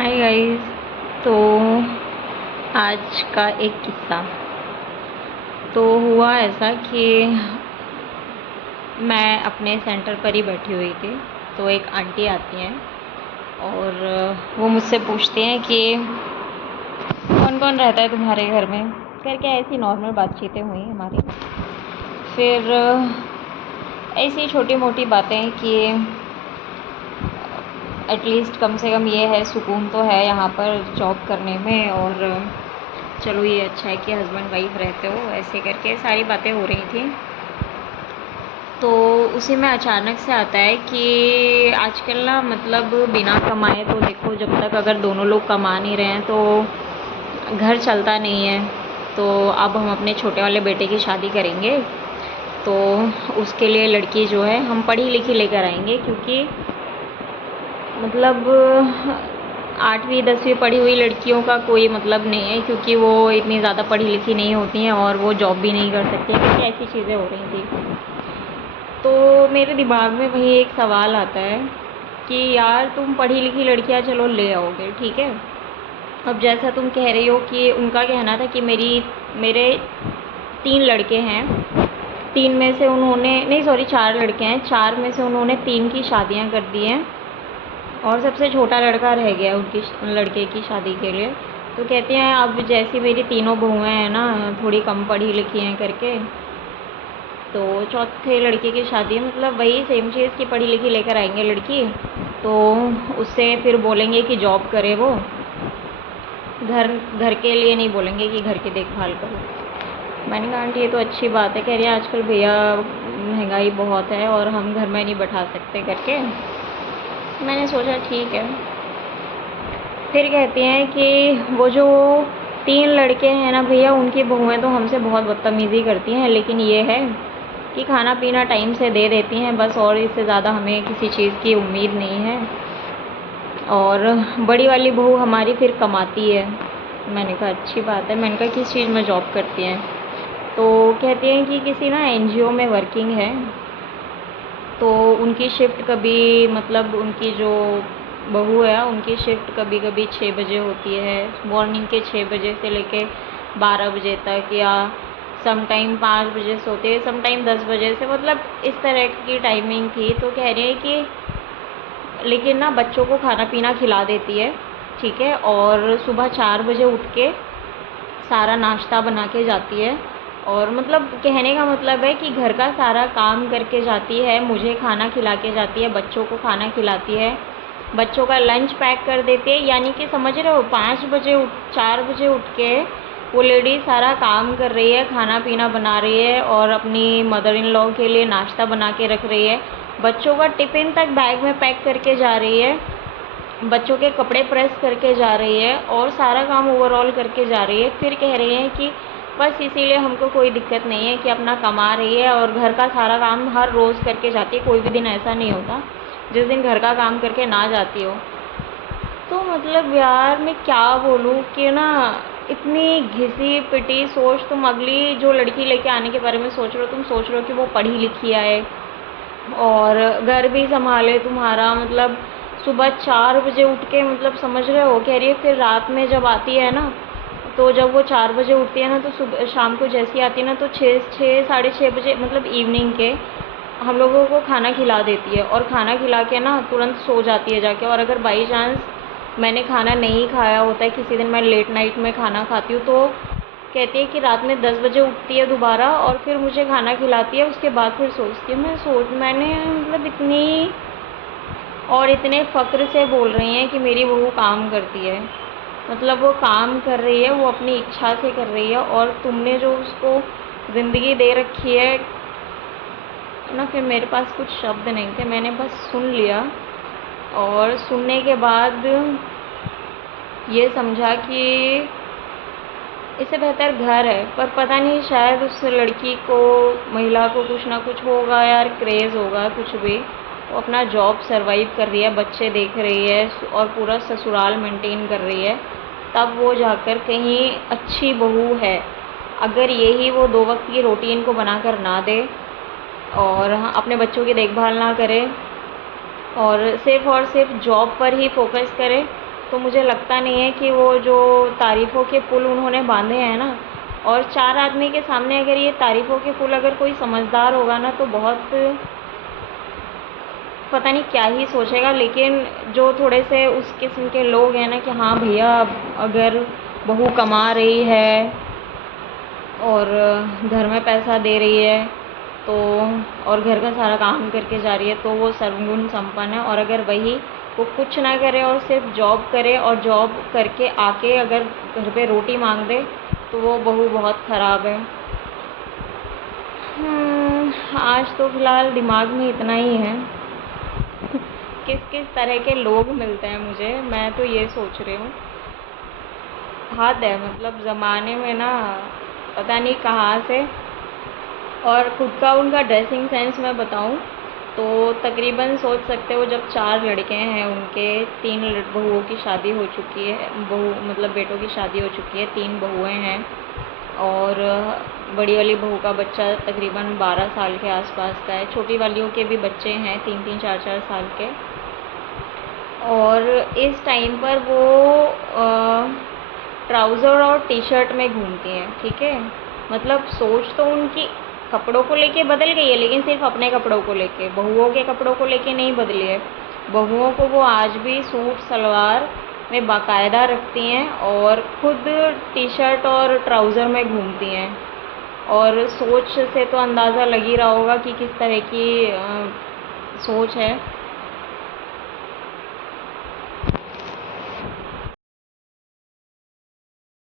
Hi guys. तो आज का एक किस्सा। तो हुआ ऐसा कि मैं अपने सेंटर पर ही बैठी हुई थी। तो एक आंटी आती हैं और वो मुझसे पूछती हैं कि कौन कौन रहता है तुम्हारे घर में, करके ऐसी नॉर्मल बातचीतें हुई हमारी। फिर ऐसी छोटी मोटी बातें कि एटलीस्ट कम से कम ये है, सुकून तो है यहाँ पर जॉब करने में, और चलो ये अच्छा है कि हस्बैंड वाइफ रहते हो, ऐसे करके सारी बातें हो रही थी। तो उसी में अचानक से आता है कि आजकल ना मतलब बिना कमाए तो देखो, जब तक अगर दोनों लोग कमा नहीं रहे हैं तो घर चलता नहीं है। तो अब हम अपने छोटे वाले बेटे की शादी करेंगे, तो उसके लिए लड़की जो है हम पढ़ी लिखी लेकर आएंगे, क्योंकि मतलब 8वीं 10वीं पढ़ी हुई लड़कियों का कोई मतलब नहीं है, क्योंकि वो इतनी ज़्यादा पढ़ी लिखी नहीं होती हैं और वो जॉब भी नहीं कर सकती, क्योंकि ऐसी चीज़ें हो रही थी। तो मेरे दिमाग में वही एक सवाल आता है कि यार, तुम पढ़ी लिखी लड़कियां चलो ले आओगे, ठीक है। अब जैसा तुम कह रही हो कि उनका कहना था कि मेरे 3 लड़के हैं, 3 में से उन्होंने, नहीं सॉरी 4 लड़के हैं, 4 में से उन्होंने 3 की शादियां कर दी हैं और सबसे छोटा लड़का रह गया उनकी लड़के की शादी के लिए। तो कहती हैं अब जैसी मेरी तीनों बहुएं हैं ना, थोड़ी कम पढ़ी लिखी हैं करके, तो चौथे लड़के की शादी मतलब वही सेम चीज़ की पढ़ी लिखी लेकर आएंगे लड़की, तो उससे फिर बोलेंगे कि जॉब करे वो, घर घर के लिए नहीं बोलेंगे कि घर की देखभाल करो। मैंने कहा आंटी ये तो अच्छी बात है। कह रही है आजकल भैया महंगाई बहुत है और हम घर में नहीं बैठा सकते करके। मैंने सोचा ठीक है। फिर कहती हैं कि वो जो 3 लड़के हैं ना भैया, उनकी बहुएं तो हमसे बहुत बदतमीज़ी करती हैं, लेकिन ये है कि खाना पीना टाइम से दे देती हैं बस, और इससे ज़्यादा हमें किसी चीज़ की उम्मीद नहीं है। और बड़ी वाली बहू हमारी फिर कमाती है। मैंने कहा अच्छी बात है। मैंने कहा किस चीज़ में जॉब करती हैं? तो कहती हैं कि किसी ना एनजीओ में वर्किंग है। तो उनकी शिफ्ट कभी मतलब उनकी जो बहू है उनकी शिफ्ट कभी कभी 6 बजे होती है, मॉर्निंग के 6 बजे से लेके 12 बजे तक, या समटाइम 5 बजे सोते हैं, समटाइम 10 बजे से, मतलब इस तरह की टाइमिंग थी। तो कह रही है कि लेकिन ना बच्चों को खाना पीना खिला देती है, ठीक है, और सुबह 4 बजे उठ के सारा नाश्ता बना के जाती है। और मतलब कहने का मतलब है कि घर का सारा काम करके जाती है, मुझे खाना खिला के जाती है, बच्चों को खाना खिलाती है, बच्चों का लंच पैक कर देती है। यानी कि समझ रहे हो, 5 बजे 4 बजे उठ के वो लेडी सारा काम कर रही है, खाना पीना बना रही है और अपनी मदर इन लॉ के लिए नाश्ता बना के रख रही है, बच्चों का टिफ़िन तक बैग में पैक करके जा रही है, बच्चों के कपड़े प्रेस करके जा रही है और सारा काम ओवरऑल करके जा रही है। फिर कह रही है कि बस इसीलिए हमको कोई दिक्कत नहीं है कि अपना कमा रही है और घर का सारा काम हर रोज़ करके जाती है, कोई भी दिन ऐसा नहीं होता जिस दिन घर का काम करके ना जाती हो। तो मतलब यार मैं क्या बोलूँ कि ना, इतनी घिसी पिटी सोच। तुम अगली जो लड़की लेके आने के बारे में सोच रहे हो, तुम सोच रहे हो कि वो पढ़ी लिखी आए और घर भी संभाले तुम्हारा, मतलब सुबह 4 बजे उठ के, मतलब समझ रहे हो। कह रही है फिर रात में जब आती है ना, तो जब वो 4 बजे उठती है ना, तो सुबह शाम को जैसी आती है ना, तो 6 साढ़े 6 बजे मतलब इवनिंग के हम लोगों को खाना खिला देती है और खाना खिला के ना तुरंत सो जाती है जाके। और अगर बाई चांस मैंने खाना नहीं खाया होता है, किसी दिन मैं लेट नाइट में खाना खाती हूँ, तो कहती है कि रात में 10 बजे उठती है दोबारा और फिर मुझे खाना खिलाती है, उसके बाद फिर सोचती है। मैंने मतलब इतनी और इतने फ़क्र से बोल रही हैं कि मेरी बहू काम करती है, मतलब वो काम कर रही है, वो अपनी इच्छा से कर रही है, और तुमने जो उसको ज़िंदगी दे रखी है ना। फिर मेरे पास कुछ शब्द नहीं थे, मैंने बस सुन लिया और सुनने के बाद ये समझा कि इससे बेहतर घर है। पर पता नहीं, शायद उस लड़की को, महिला को कुछ ना कुछ होगा यार, क्रेज़ होगा कुछ भी। वो अपना जॉब सर्वाइव कर रही है, बच्चे देख रही है और पूरा ससुराल मेंटेन कर रही है, तब वो जाकर कहीं अच्छी बहू है। अगर यही वो 2 वक्त की रोटी इनको बनाकर ना दे और अपने बच्चों की देखभाल ना करे और सिर्फ़ जॉब पर ही फोकस करे, तो मुझे लगता नहीं है कि वो जो तारीफ़ों के पुल उन्होंने बांधे हैं ना, और 4 आदमी के सामने अगर ये तारीफ़ों के पुल अगर कोई समझदार होगा ना तो बहुत पता नहीं क्या ही सोचेगा। लेकिन जो थोड़े से उस किस्म के लोग हैं ना कि हाँ भैया, अगर बहू कमा रही है और घर में पैसा दे रही है तो, और घर का सारा काम करके जा रही है तो वो सर्वगुण संपन्न है। और अगर वही वो कुछ ना करे और सिर्फ जॉब करे और जॉब करके आके अगर घर पे रोटी मांग दे तो वो बहू बहुत ख़राब है। आज तो फ़िलहाल दिमाग में इतना ही है। किस किस तरह के लोग मिलते हैं मुझे, मैं तो ये सोच रही हूँ। हद है, मतलब ज़माने में ना पता नहीं कहाँ से। और खुद का उनका ड्रेसिंग सेंस मैं बताऊँ तो तकरीबन सोच सकते हो, जब 4 लड़के हैं उनके, 3 बहुओं की शादी हो चुकी है, बहू मतलब बेटों की शादी हो चुकी है, 3 बहुएँ हैं और बड़ी वाली बहू का बच्चा तकरीबन 12 साल के आसपास का है। छोटी वालियों के भी बच्चे हैं 3-3 4-4 साल के। और इस टाइम पर वो ट्राउज़र और टी शर्ट में घूमती हैं, ठीक है। मतलब सोच तो उनकी कपड़ों को लेके बदल गई है, लेकिन सिर्फ अपने कपड़ों को लेके, बहुओं के कपड़ों को लेके नहीं बदली है। बहुओं को वो आज भी सूट सलवार में बाकायदा रखती हैं और खुद टी शर्ट और ट्राउज़र में घूमती हैं। और सोच से तो अंदाज़ा लग ही रहा होगा कि किस तरह की सोच है।